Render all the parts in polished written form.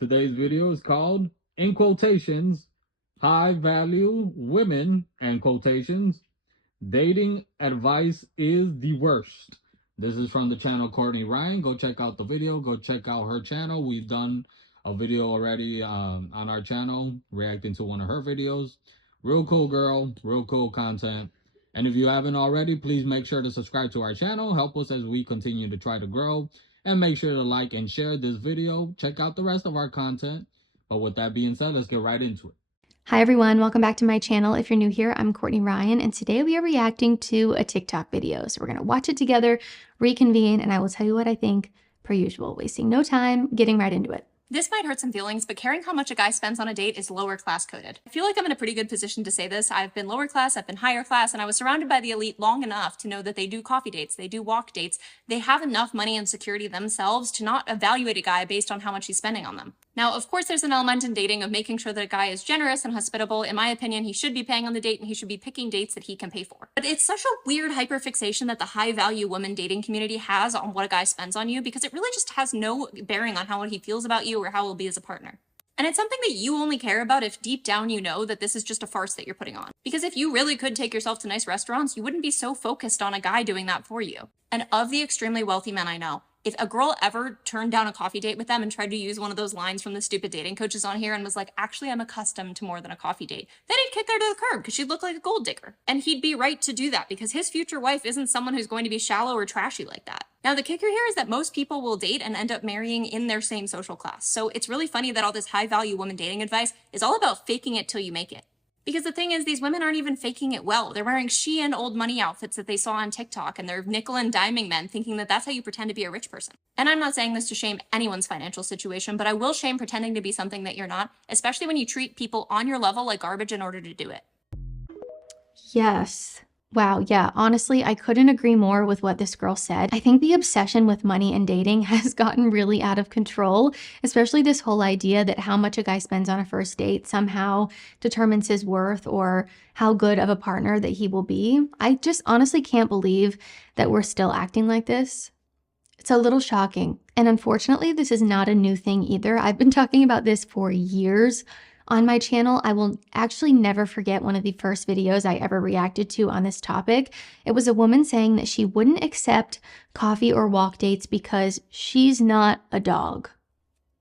Today's video is called, in quotations, high value women, and quotations, dating advice is the worst. This is from the channel Courtney Ryan. Go check out the video. Go check out her channel. We've done a video already on our channel reacting to one of her videos. Real cool girl, real cool content. And if you haven't already, please make sure to subscribe to our channel. Help us as we continue to try to grow. And make sure to like and share this video. Check out the rest of our content. But with that being said, let's get right into it. Hi everyone, welcome back to my channel. If you're new here, I'm Courtney Ryan, and today we are reacting to a TikTok video. So we're gonna watch it together, reconvene, and I will tell you what I think per usual, wasting no time, getting right into it. This might hurt some feelings, but caring how much a guy spends on a date is lower class coded. I feel like I'm in a pretty good position to say this. I've been lower class, I've been higher class, and I was surrounded by the elite long enough to know that they do coffee dates, they do walk dates, they have enough money and security themselves to not evaluate a guy based on how much he's spending on them. Now, of course, there's an element in dating of making sure that a guy is generous and hospitable. In my opinion, he should be paying on the date and he should be picking dates that he can pay for. But it's such a weird hyperfixation that the high value woman dating community has on what a guy spends on you, because it really just has no bearing on how he feels about you or how he'll be as a partner. And it's something that you only care about if deep down you know that this is just a farce that you're putting on. Because if you really could take yourself to nice restaurants, you wouldn't be so focused on a guy doing that for you. And of the extremely wealthy men I know, if a girl ever turned down a coffee date with them and tried to use one of those lines from the stupid dating coaches on here and was like, actually, I'm accustomed to more than a coffee date, then he'd kick her to the curb because she'd look like a gold digger. And he'd be right to do that because his future wife isn't someone who's going to be shallow or trashy like that. Now, the kicker here is that most people will date and end up marrying in their same social class. So it's really funny that all this high value woman dating advice is all about faking it till you make it. Because the thing is, these women aren't even faking it well. They're wearing Shein old money outfits that they saw on TikTok, and they're nickel and diming men thinking that that's how you pretend to be a rich person. And I'm not saying this to shame anyone's financial situation, but I will shame pretending to be something that you're not, especially when you treat people on your level like garbage in order to do it. Yes. Wow, yeah, honestly, I couldn't agree more with what this girl said. I think the obsession with money and dating has gotten really out of control, especially this whole idea that how much a guy spends on a first date somehow determines his worth or how good of a partner that he will be. I just honestly can't believe that we're still acting like this. It's a little shocking. And unfortunately, this is not a new thing either. I've been talking about this for years on my channel. I will actually never forget one of the first videos I ever reacted to on this topic. It was a woman saying that she wouldn't accept coffee or walk dates because she's not a dog.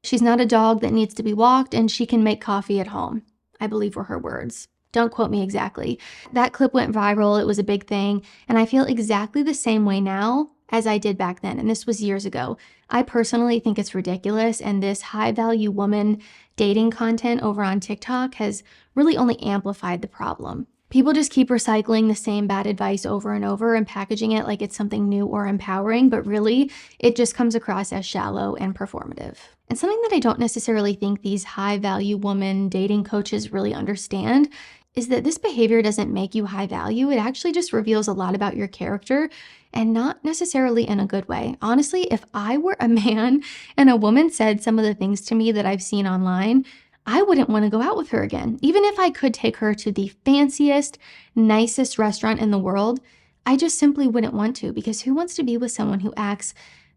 She's not a dog that needs to be walked, and she can make coffee at home, I believe were her words. Don't quote me exactly. That clip went viral. It was a big thing. And I feel exactly the same way now as I did back then. And this was years ago. I personally think it's ridiculous. And this high value woman dating content over on TikTok has really only amplified the problem. People just keep recycling the same bad advice over and over and packaging it like it's something new or empowering, but really it just comes across as shallow and performative. And something that I don't necessarily think these high value woman dating coaches really understand is that this behavior doesn't make you high value. It actually just reveals a lot about your character, and not necessarily in a good way. Honestly, if I were a man and a woman said some of the things to me that I've seen online, I wouldn't want to go out with her again. Even if I could take her to the fanciest, nicest restaurant in the world, I just simply wouldn't want to, because who wants to be with someone who acts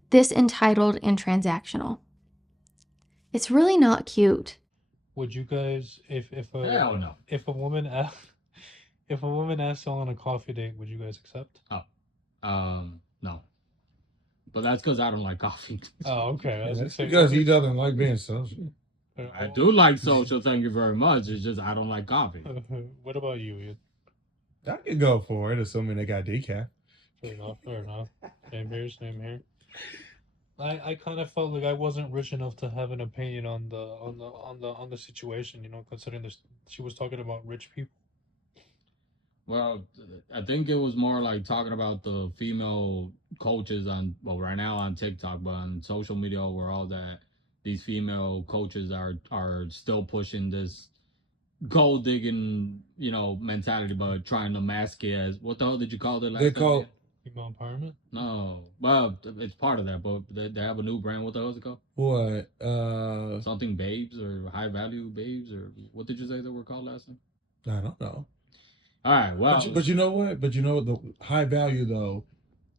this entitled and transactional? It's really not cute. Would you guys, Hell no. if a woman if a woman asked you on a coffee date, would you guys accept? No. But that's because I don't like coffee. Oh, okay. I was gonna That's say, because he doesn't like being social. I do like social, thank you very much. It's just I don't like coffee. What about you, Ian? I could go for it, assuming they got decaf. Fair enough. Fair enough. Same here. Same here. I kind of felt like I wasn't rich enough to have an opinion on the situation. You know, considering this, she was talking about rich people. Well, I think it was more like talking about the female coaches on, well, right now on TikTok, but on social media overall, that these female coaches are still pushing this gold digging, mentality, but trying to mask it as, what the hell did you call it last They time? call Female empowerment. No, well, it's part of that, but they have a new brand. What the hell is it called? what? Something babes or high value babes, or what did you say they were called last time? I don't know. All right, well, But you know what? But you know what? The high value though,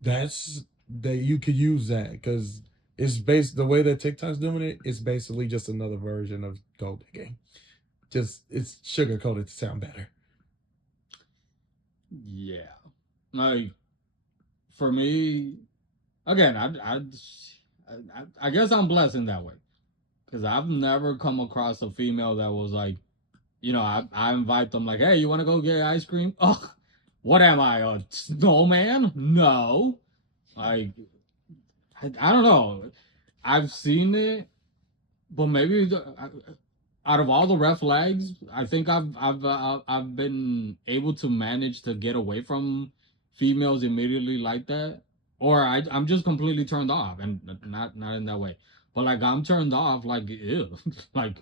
that's that you could use that because It's based the way that TikTok's doing it. It's basically just another version of gold digging. Just it's sugar coated to sound better. Yeah, like for me, again, I guess I'm blessed in that way because I've never come across a female that was like, I invite them like, hey, you want to go get ice cream? Ugh, what am I, a snowman? No, like I don't know. I've seen it, but maybe out of all the red flags, I think I've been able to manage to get away from females immediately like that, or I'm just completely turned off, and not in that way, but like I'm turned off, like ew, like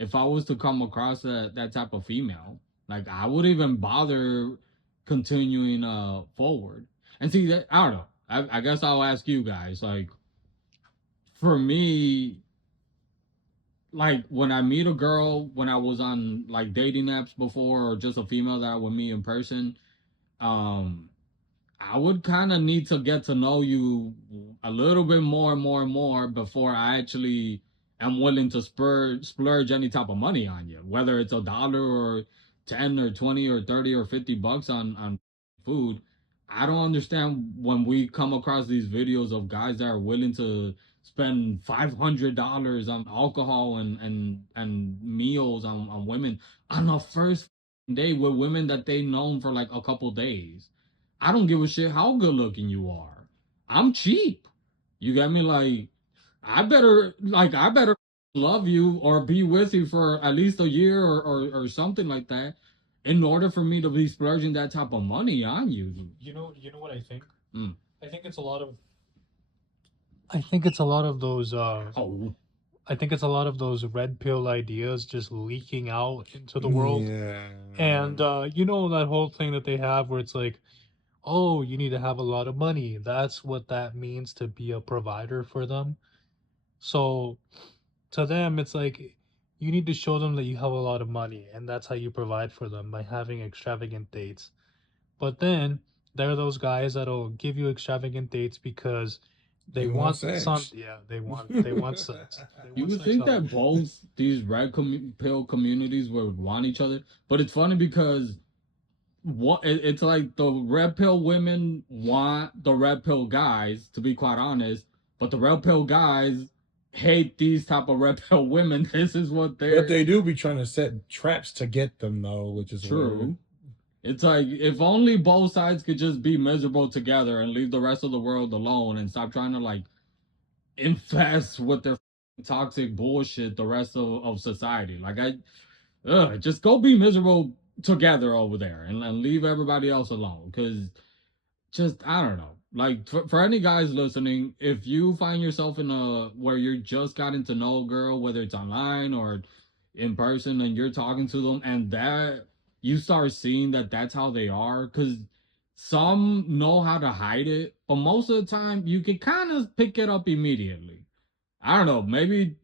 if I was to come across that type of female, like I would even bother continuing forward. And see that I don't know. I guess I'll ask you guys, like for me, like when I meet a girl when I was on like dating apps before or just a female that I would meet in person, um I would kind of need to get to know you a little bit more and more and more before I actually am willing to splurge any type of money on you, whether it's $1 or 10 or 20 or 30 or $50 on food. I don't understand when we come across these videos of guys that are willing to spend $500 on alcohol and meals on women on the first day with women that they known for like a couple days. I don't give a shit how good looking you are. I'm cheap. You get me? Like, I better love you or be with you for at least a year or something like that in order for me to be splurging that type of money on you. You know what I think? Mm. I think it's a lot of. I think it's a lot of those. Oh, I think it's a lot of those red pill ideas just leaking out into the world, Yeah. and you know that whole thing that they have where it's like, oh, you need to have a lot of money. That's what that means to be a provider for them. So to them, it's like you need to show them that you have a lot of money, and that's how you provide for them by having extravagant dates. But then there are those guys that'll give you extravagant dates because they They want want some. sex. Yeah, they want sex. They you want would sex think out of that you. both these pill communities would want each other, but it's funny because it's like the red pill women want the red pill guys, to be quite honest, but the red pill guys hate these type of red pill women. This is what they're But they do be trying to set traps to get them though, which is true. weird. It's like if only both sides could just be miserable together and leave the rest of the world alone and stop trying to like infest with their toxic bullshit the rest of society. Like just go be miserable together over there and leave everybody else alone. Cause just I don't know. Like for any guys listening, if you find yourself in a where you're just getting to know a girl, whether it's online or in person, and you're talking to them, and that you start seeing that that's how they are, because some know how to hide it, but most of the time you can kind of pick it up immediately. I don't know. Maybe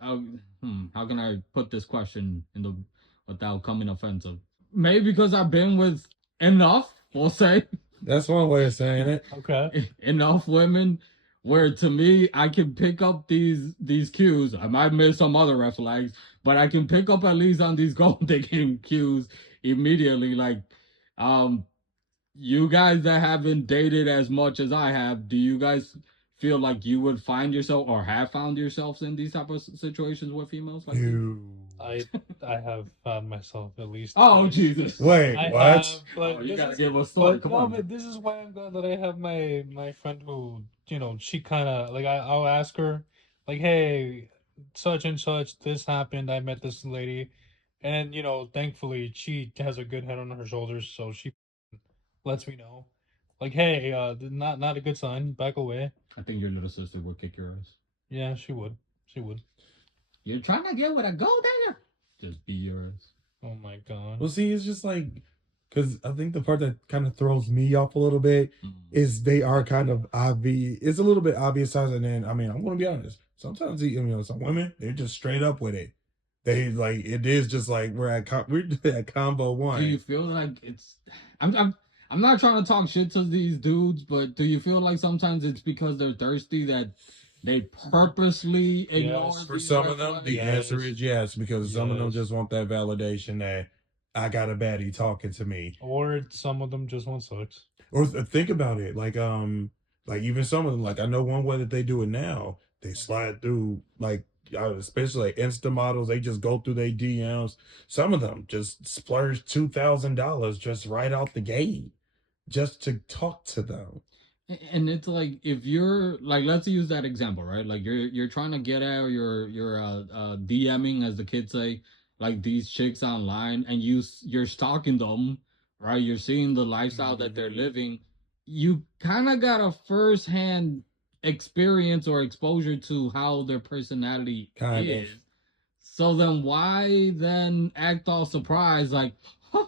uh, how can I put this question in the without coming offensive? Maybe because I've been with enough, we'll say, That's one way of saying it. Okay. enough women where to me I can pick up these cues. I might miss some other red flags, but I can pick up at least on these gold digging cues immediately. Like, um, you guys that haven't dated as much as I have, do you guys feel like you would find yourself or have found yourselves in these type of situations with females like this? You. I I have found myself at least Oh twice. Jesus! Wait, I what? have, but Oh, you this gotta is, give a story. but Come no, on. but this is why I'm glad that I have my friend who, you know, she kind of like I'll ask her like, hey, such and such, this happened. I met this lady, and you know, thankfully she has a good head on her shoulders, so she lets me know, like, hey, not a good sign. Back away. I think your little sister would kick your ass. Yeah, she would. She would. You're trying to get with a gold digger? Just be yours. Oh my god. Well, see, it's just like, because I think the part that kind of throws me off a little bit Mm. is they are kind of obvious. It's a little bit obvious, and then I mean, I'm gonna be honest. Sometimes some women they're just straight up with it. They like it is just like we're at combo one. Do you feel like it's? I'm not trying to talk shit to these dudes, but do you feel like sometimes it's because they're thirsty that They purposely ignore Yes. For these some red of them, flags? the answer Yes. is yes, because some of them Yes. just want that validation that I got a baddie talking to me. Or some of them just want sex. Or think about it, like even some of them, like I know one way that they do it now. They slide through like especially like Insta models. They just go through their DMs. Some of them just splurge $2,000 just right out the gate, just to talk to them. And it's like, if you're like, let's use that example, right? Like you're trying to get out, you're DMing, as the kids say, like these chicks online, and you're stalking them, right? You're seeing the lifestyle that they're Mhm. living. You kind of got a first hand experience or exposure to how their personality Kind of. is. So then why then act all surprised, like, huh,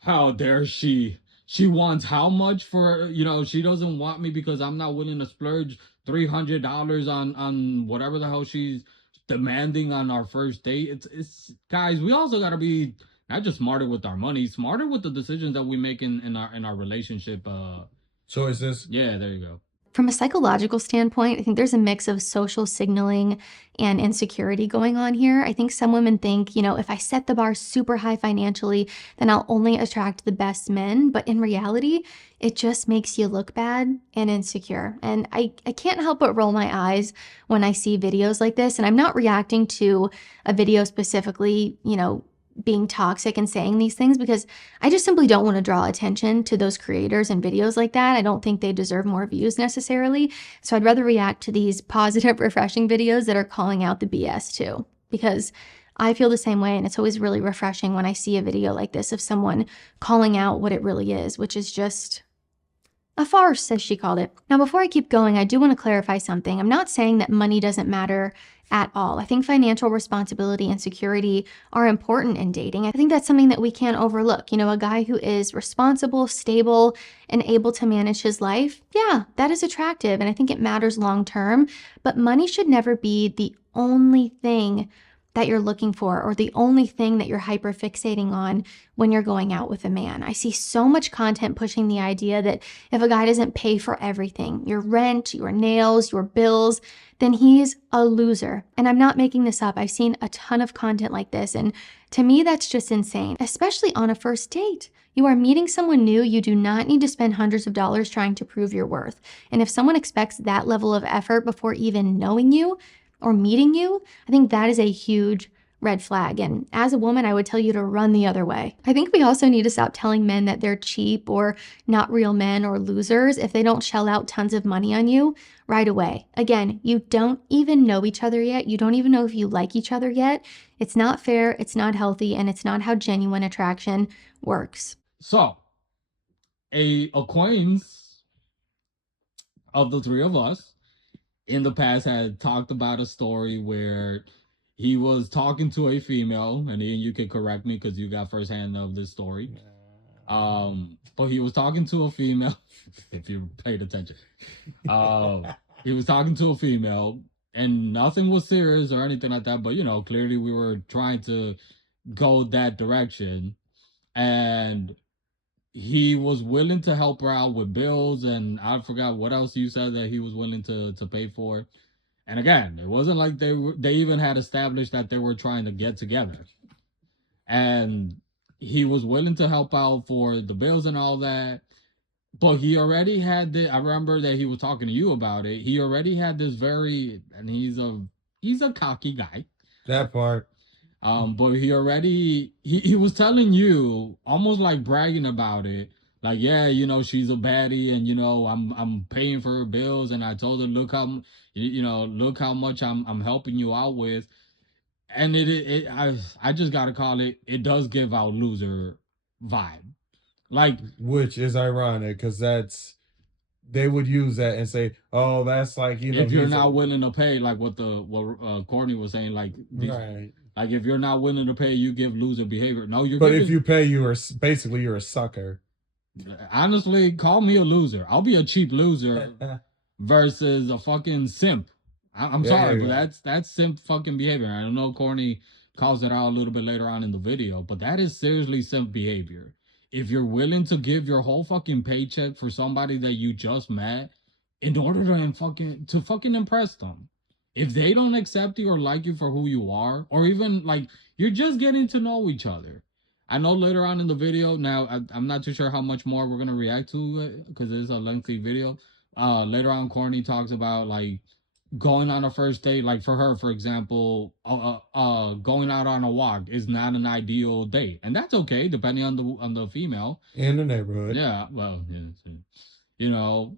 how dare she? She wants how much for, she doesn't want me because I'm not willing to splurge $300 on whatever the hell she's demanding on our first date. It's guys, we also gotta be not just smarter with our money, smarter with the decisions that we make in our relationship. Choices. Yeah, there you go. From a psychological standpoint, I think there's a mix of social signaling and insecurity going on here. I think some women think, if I set the bar super high financially, then I'll only attract the best men. But in reality, it just makes you look bad and insecure. And I can't help but roll my eyes when I see videos like this. And I'm not reacting to a video specifically, being toxic and saying these things, because I just simply don't want to draw attention to those creators and videos like that. I don't think they deserve more views necessarily. So I'd rather react to these positive, refreshing videos that are calling out the BS too, because I feel the same way. And it's always really refreshing when I see a video like this of someone calling out what it really is, which is just a farce, as she called it. Now, before I keep going, I do want to clarify something. I'm not saying that money doesn't matter at all. I think financial responsibility and security are important in dating. I think that's something that we can't overlook. A guy who is responsible, stable, and able to manage his life, yeah, that is attractive. And I think it matters long term. But money should never be the only thing that you're looking for, or the only thing that you're hyper fixating on when you're going out with a man. I see so much content pushing the idea that if a guy doesn't pay for everything, your rent, your nails, your bills, then he's a loser. And I'm not making this up. I've seen a ton of content like this. And to me, that's just insane, especially on a first date. You are meeting someone new. You do not need to spend hundreds of dollars trying to prove your worth. And if someone expects that level of effort before even knowing you or meeting you, I think that is a huge red flag. And as a woman, I would tell you to run the other way. I think we also need to stop telling men that they're cheap or not real men or losers if they don't shell out tons of money on you right away. Again, you don't even know each other yet. You don't even know if you like each other yet. It's not fair, it's not healthy, and it's not how genuine attraction works. So, a acquaintance of the three of us in the past had talked about a story where he was talking to a female, and then you can correct me because you got firsthand of this story. But he was talking to a female, if you paid attention. He was talking to a female, and nothing was serious or anything like that, but clearly we were trying to go that direction. And he was willing to help her out with bills, and I forgot what else you said that he was willing to pay for. And again, it wasn't like they even had established that they were trying to get together. And he was willing to help out for the bills and all that. But he already had I remember that he was talking to you about it. He already had this and he's a cocky guy. That part. But he was telling you, almost like bragging about it, like, yeah, she's a baddie, and I'm paying for her bills, and I told her, look how much I'm helping you out with. And I just gotta call it, it does give out loser vibe. Like, which is ironic because they would use that and say, "Oh, that's like if you're not willing to pay," like what Courtney was saying, like right." Like, if you're not willing to pay, you give loser behavior. No, But if you pay, you're a sucker. Honestly, call me a loser. I'll be a cheap loser versus a fucking simp. I'm sorry, but that's simp fucking behavior. I don't know, Courtney calls it out a little bit later on in the video, but that is seriously simp behavior. If you're willing to give your whole fucking paycheck for somebody that you just met, in order to fucking impress them. If they don't accept you or like you for who you are, or even like you're just getting to know each other. I know later on in the video, now I'm not too sure how much more we're gonna react to it because it's a lengthy video. Later on, Courtney talks about like going on a first date, like for her, for example, going out on a walk is not an ideal date, and that's okay depending on the female. In the neighborhood. Yeah, well, yeah, you know,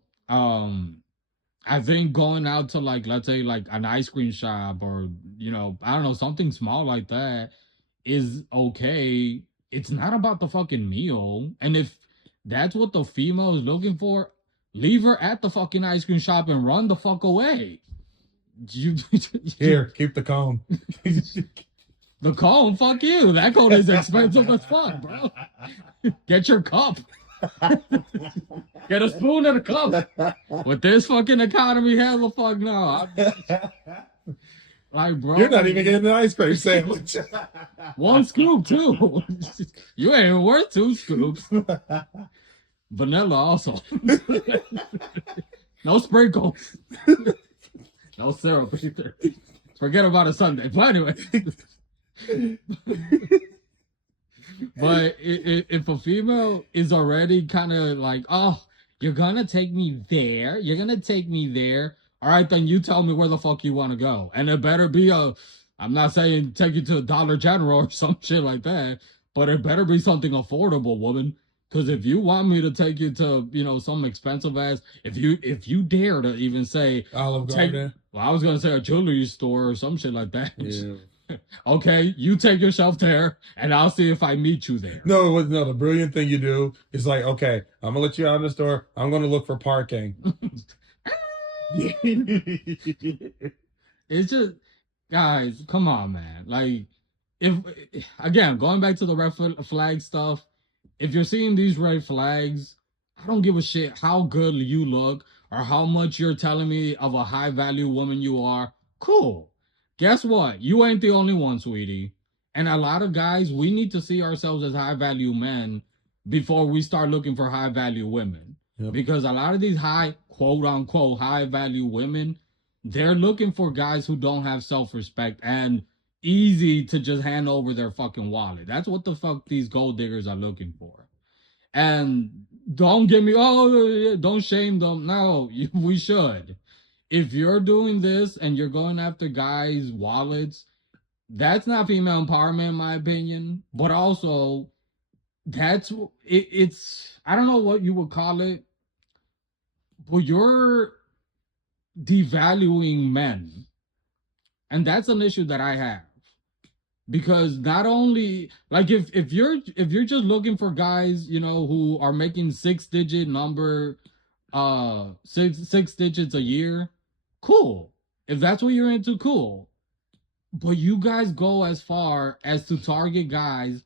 I think going out to like let's say like an ice cream shop or I don't know something small like that is okay. It's not about the fucking meal, and if that's what the female is looking for, leave her at the fucking ice cream shop and run the fuck away. You Here, keep the comb. The cone, fuck you. That cone is expensive as fuck, bro. Get your cup. Get a spoon and a cup. With this fucking economy, hell the fuck no. Like, bro, You're not even getting an ice cream sandwich. one scoop too. You ain't even worth 2 scoops. Vanilla also. No sprinkles. No syrup either. Forget about a Sunday. But anyway. But if a female is already kind of like, oh, you're gonna take me there, all right, then you tell me where the fuck you want to go, and it better be I'm not saying take you to a Dollar General or some shit like that, but it better be something affordable, woman. Because if you want me to take you to some expensive ass, if you dare to even say Olive Garden. Well, I was gonna say a jewelry store or some shit like that. Yeah. Okay, you take yourself there, and I'll see if I meet you there. No, the brilliant thing you do is like, okay, I'm gonna let you out of the store. I'm gonna look for parking. It's just, guys, come on, man. Like, if again, going back to the red flag stuff, if you're seeing these red flags, I don't give a shit how good you look or how much you're telling me of a high value woman you are. Cool. Guess what? You ain't the only one, sweetie. And a lot of guys, we need to see ourselves as high value men before we start looking for high value women. Yep. Because a lot of these high, quote unquote, high value women, they're looking for guys who don't have self respect and easy to just hand over their fucking wallet. That's what the fuck these gold diggers are looking for. And don't get me, don't shame them. No, we should. If you're doing this and you're going after guys' wallets, that's not female empowerment in my opinion. But also, it's I don't know what you would call it, but you're devaluing men. And that's an issue that I have. Because not only like if you're just looking for guys, who are making 6-digit number six digits a year, cool. If that's what you're into, cool. But you guys go as far as to target guys,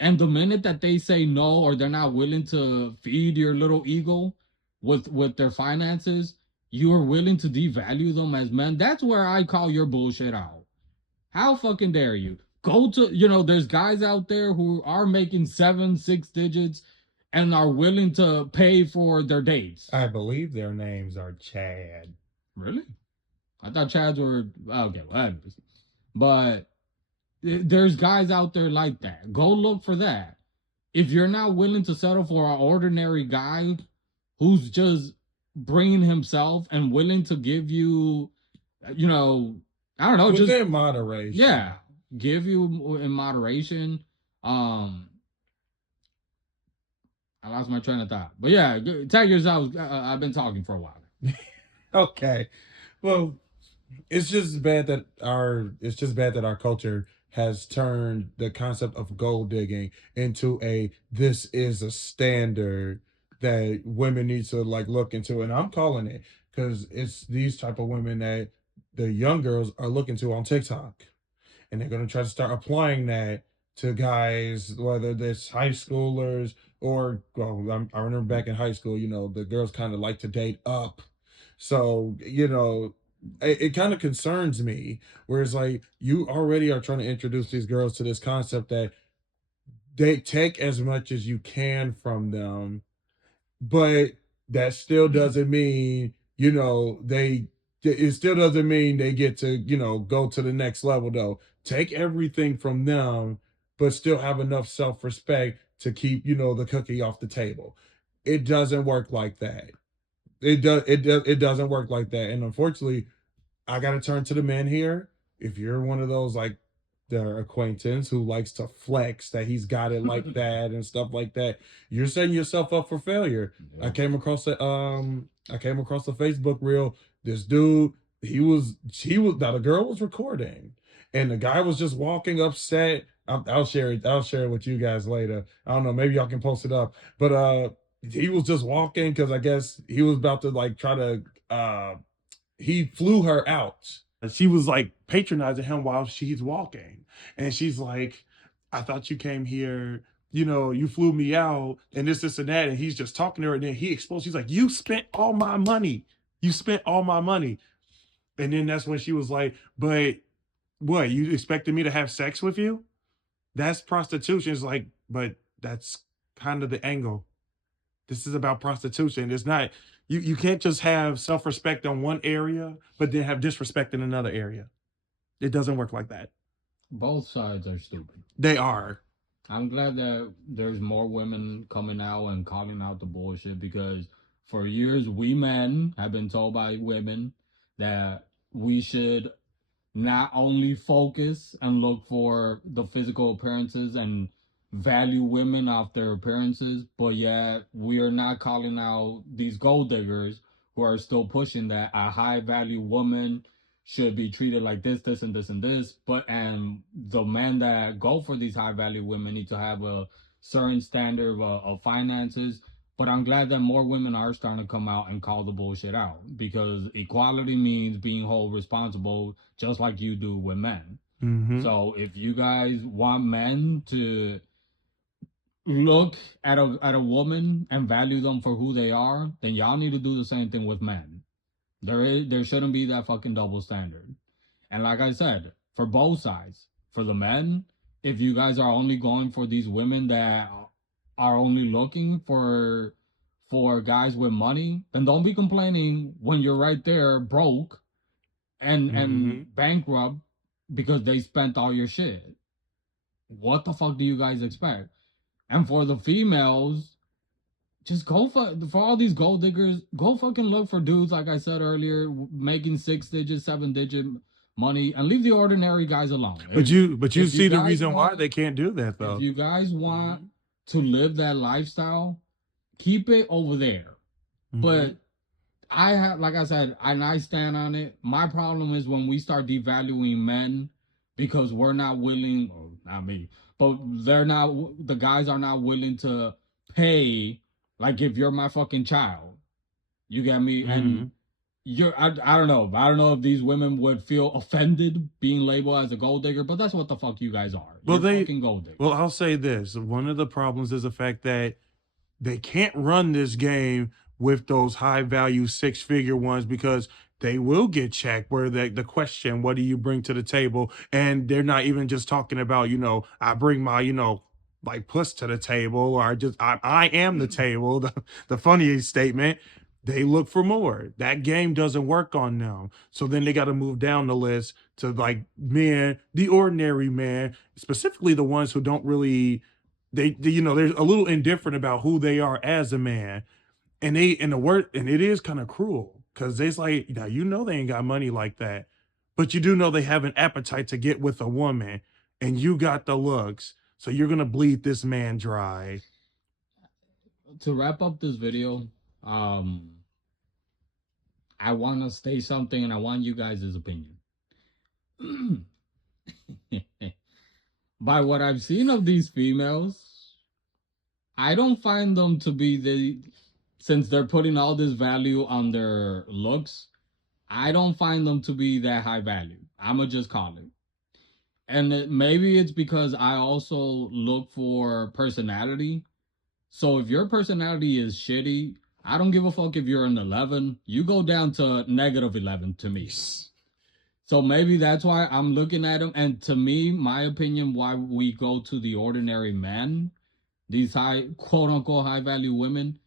and the minute that they say no or they're not willing to feed your little ego with their finances, you are willing to devalue them as men. That's where I call your bullshit out. How fucking dare you? Go to, there's guys out there who are making 6 digits and are willing to pay for their dates. I believe their names are Chad. Really? I thought Chads were, okay, well, anyways. But there's guys out there like that. Go look for that. If you're not willing to settle for an ordinary guy who's just bringing himself and willing to give you, I don't know, within just moderation. Yeah, give you in moderation. I lost my train of thought, but yeah, tag yourself. I've been talking for a while. Okay, well, it's just bad that our culture has turned the concept of gold digging into this is a standard that women need to like look into, and I'm calling it because it's these type of women that the young girls are looking to on TikTok, and they're going to try to start applying that to guys, whether it's high schoolers or, well, I remember back in high school, the girls kind of like to date up. So, it kind of concerns me, whereas like you already are trying to introduce these girls to this concept that they take as much as you can from them, but that still doesn't mean it still doesn't mean they get to, go to the next level though. Take everything from them, but still have enough self-respect to keep, the cookie off the table. It doesn't work like that. It doesn't work like that. And unfortunately, I gotta turn to the men here. If you're one of those like their acquaintance who likes to flex that he's got it like that and stuff like that, you're setting yourself up for failure. Yeah. I came across a Facebook reel. This dude, now the girl was recording, and the guy was just walking upset. I'll share it. I'll share it with you guys later. I don't know. Maybe y'all can post it up. But he was just walking because I guess he was about to like try to he flew her out. And she was like patronizing him while she's walking. And she's like, I thought you came here, you flew me out and this and that. And he's just talking to her. And then he explodes. She's like, you spent all my money. You spent all my money. And then that's when she was like, but what? You expected me to have sex with you? That's prostitution. It's like, but that's kind of the angle. This is about prostitution. It's not, you can't just have self-respect on one area, but then have disrespect in another area. It doesn't work like that. Both sides are stupid. They are. I'm glad that there's more women coming out and calling out the bullshit, because for years we men have been told by women that we should not only focus and look for the physical appearances and value women off their appearances, but yet we are not calling out these gold diggers who are still pushing that a high value woman should be treated like this, and this, and this. And the men that go for these high value women need to have a certain standard of finances. But I'm glad that more women are starting to come out and call the bullshit out, because equality means being whole responsible, just like you do with men. Mm-hmm. So if you guys want men to look at a woman and value them for who they are, then y'all need to do the same thing with men. There shouldn't be that fucking double standard. And like I said, for both sides, for the men, if you guys are only going for these women that are only looking for guys with money, then don't be complaining when you're right there broke and bankrupt because they spent all your shit. What the fuck do you guys expect? And for the females, just go for all these gold diggers, go fucking look for dudes, like I said earlier, making 6-digit, 7-digit money, and leave the ordinary guys alone. But you see the reason why want, they can't do that though. If you guys want to live that lifestyle, keep it over there. But I have, like I said, and I stand on it. My problem is when we start devaluing men because we're not willing, well, not me, but the guys are not willing to pay. Like if you're my fucking child, you get me? And I don't know. I don't know if these women would feel offended being labeled as a gold digger, but that's what the fuck you guys are. You're fucking gold diggers. Well, I'll say this. One of the problems is the fact that they can't run this game with those high value 6-figure ones, because they will get checked where the question, what do you bring to the table? And they're not even just talking about, I bring my, like puss to the table, or I am the table, the funniest statement. They look for more. That game doesn't work on them. So then they got to move down the list to like men, the ordinary man, specifically the ones who don't really, they're a little indifferent about who they are as a man. And it is kind of cruel, because it's like, they ain't got money like that, but you do know they have an appetite to get with a woman, and you got the looks. So you're going to bleed this man dry. To wrap up this video, I want to state something, and I want you guys' opinion. By what I've seen of these females, I don't find them to be since they're putting all this value on their looks, I don't find them to be that high value. I'ma just call it. And maybe it's because I also look for personality. So if your personality is shitty, I don't give a fuck if you're an 11. You go down to -11 to me. So maybe that's why I'm looking at them. And to me, my opinion, why we go to the ordinary men, these high, quote unquote, high value women,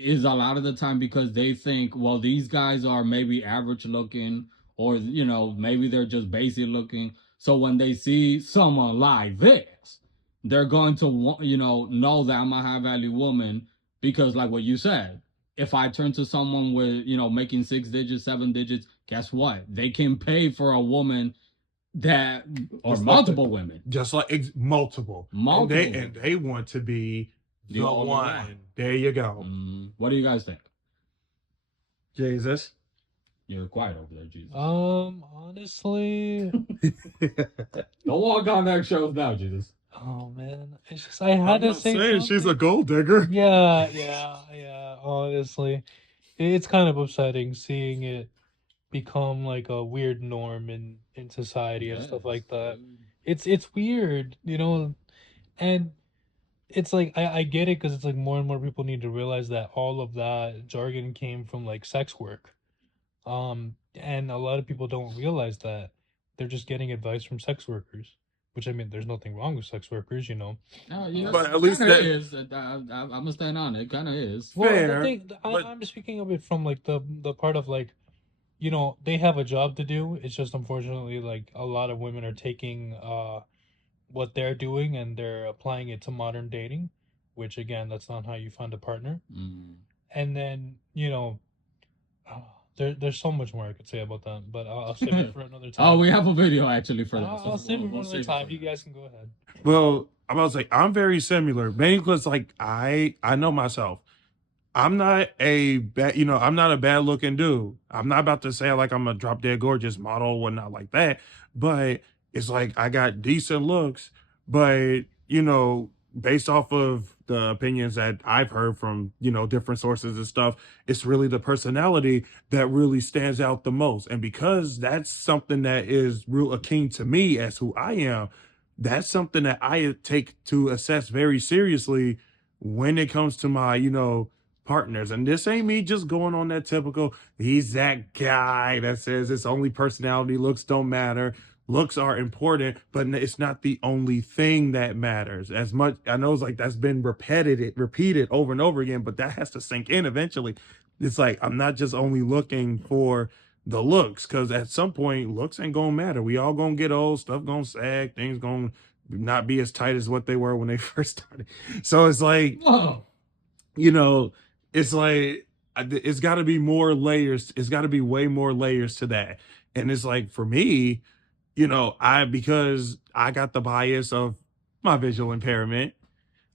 is a lot of the time because they think, well, these guys are maybe average looking, or maybe they're just basic looking. So when they see someone like this, they're going to know that I'm a high value woman because, like what you said, if I turn to someone with making 6 digits, 7 digits, guess what? They can pay for a woman that, or Just like multiple women, just like multiple, and they want to be the only one. There you go. What do you guys think? Jesus. You're quiet over there, Jesus. Honestly, Don't walk on eggshells now, Jesus. oh man, it's just I had to say saying she's a something. gold digger. Yeah. Honestly, it's kind of upsetting seeing it become like a weird norm in society and stuff like that. It's weird, and it's like I get it because it's like more and more people need to realize that all of that jargon came from like sex work. And a lot of people don't realize that they're just getting advice from sex workers, which I mean, there's nothing wrong with sex workers, No, But at least kinda that- is. I'm gonna stand on it. Kind of is. Well, Fair, the thing, but- I'm just speaking of it from like the part of like, they have a job to do. It's just unfortunately like a lot of women are taking what they're doing and they're applying it to modern dating, which again, that's not how you find a partner. And then there's so much more I could say about that, but I'll save it for another time. Oh, we have a video actually for that. I'll save it for another save time. for You it. guys can go ahead. Well, I'm about to say I'm very similar. Mainly because like I know myself. I'm not a bad, I'm not a bad looking dude. I'm not about to say like I'm a drop dead gorgeous model or whatnot like that. But it's like I got decent looks, but based off of the opinions that I've heard from, different sources and stuff, it's really the personality that really stands out the most. And because that's something that is real akin to me as who I am, that's something that I take to assess very seriously when it comes to my, partners. And this ain't me just going on that typical, he's that guy that says it's only personality, looks don't matter. Looks are important, but it's not the only thing that matters. As much I know it's like that's been repeated over and over again, but that has to sink in eventually. It's like I'm not just only looking for the looks, because at some point looks ain't gonna matter. We all gonna get old, stuff gonna sag, things gonna not be as tight as what they were when they first started. So it's like, Whoa. it's like it's got to be more layers. It's got to be way more layers to that. And it's like for me, because I got the bias of my visual impairment,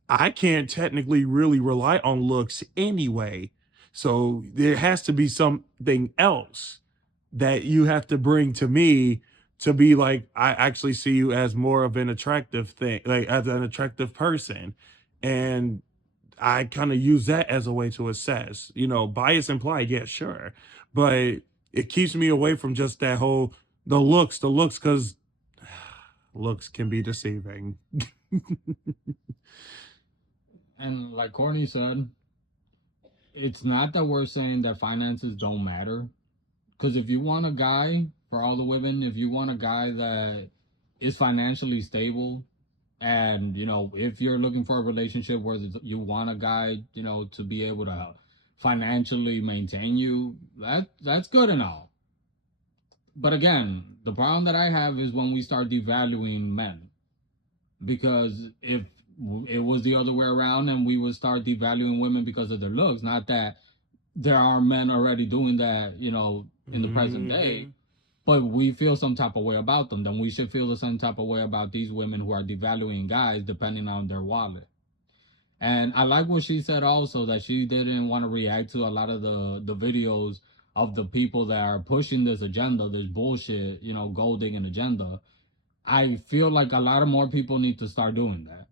I can't technically really rely on looks anyway. So there has to be something else that you have to bring to me to be like, I actually see you as more of an attractive thing, like as an attractive person. And I kind of use that as a way to assess, bias implied. Yeah, sure. But it keeps me away from just that whole, the looks, because looks can be deceiving. And like Courtney said, it's not that we're saying that finances don't matter. Because if you want a guy, for all the women, if you want a guy that is financially stable, and if you're looking for a relationship where you want a guy, to be able to financially maintain you, that's good and all. But again, the problem that I have is when we start devaluing men. Because if it was the other way around and we would start devaluing women because of their looks, not that there are men already doing that, in the present day, but we feel some type of way about them, then we should feel the same type of way about these women who are devaluing guys depending on their wallet. And I like what she said also, that she didn't want to react to a lot of the videos of the people that are pushing this agenda, this bullshit, gold digging agenda. I feel like a lot of more people need to start doing that.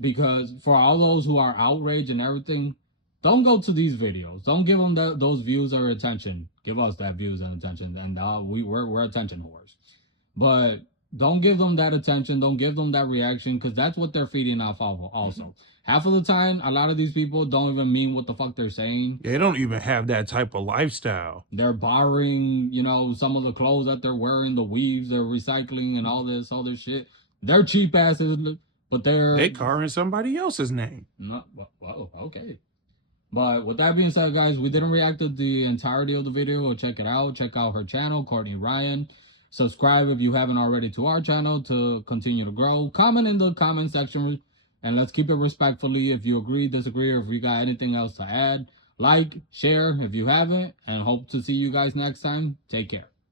Because for all those who are outraged and everything, don't go to these videos. Don't give them those views or attention. Give us that views and attention, and we're attention whores. But don't give them that attention. Don't give them that reaction, because that's what they're feeding off of also. Half of the time, a lot of these people don't even mean what the fuck they're saying. They don't even have that type of lifestyle. They're borrowing, some of the clothes that they're wearing, the weaves, they're recycling and all this other shit. They're cheap asses, but they car in somebody else's name. No, well, okay. But with that being said, guys, we didn't react to the entirety of the video. Go check it out. Check out her channel, Courtney Ryan. Subscribe if you haven't already to our channel to continue to grow. Comment in the comment section, and let's keep it respectfully. If you agree, disagree, or if you got anything else to add, like, share if you haven't, and hope to see you guys next time. Take care.